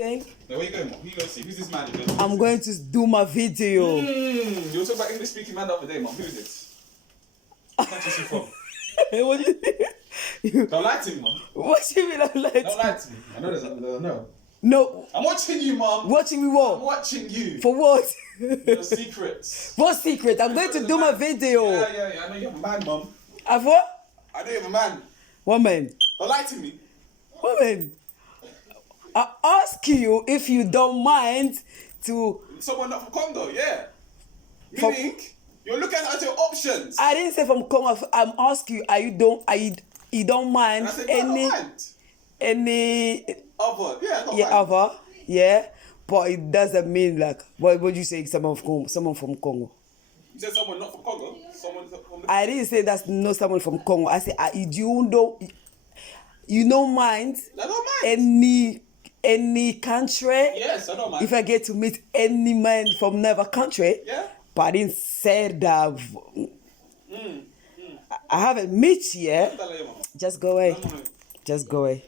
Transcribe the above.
Then Now, where you going, Mom? Who you going to see? Who's this man? I'm going to do my video. You were talking about English speaking man the other day, Mom. Who is it? Where's you from? What you Don't lie to me, Mom. What you mean? I'm like, Don't lie to me. I know there's no. no. I'm watching you, Mom. Watching me I'm what? watching you. For what? Your secrets. What secret? I'm going to do my video. Yeah. I know you have a man, Mom. I've what? I know you have a man. Woman. Don't lie to me. Woman. I ask you if you don't mind to. Someone not from Congo, yeah. From- Meaning, you're looking at your options. I didn't say from Congo. I'm asking you. You don't mind And I said, no, I don't mind. any Other, yeah, I don't yeah mind. other yeah, but it doesn't mean like what would you say someone from Congo. You said someone not from Congo? Someone from I didn't say that's not someone from Congo. I said you don't mind I don't mind. any country. Yes, I don't mind. If I get to meet any man from another country, Yeah. but I didn't say that. I haven't met yet. Don't lie, Mom. Just go away. No. Just go away.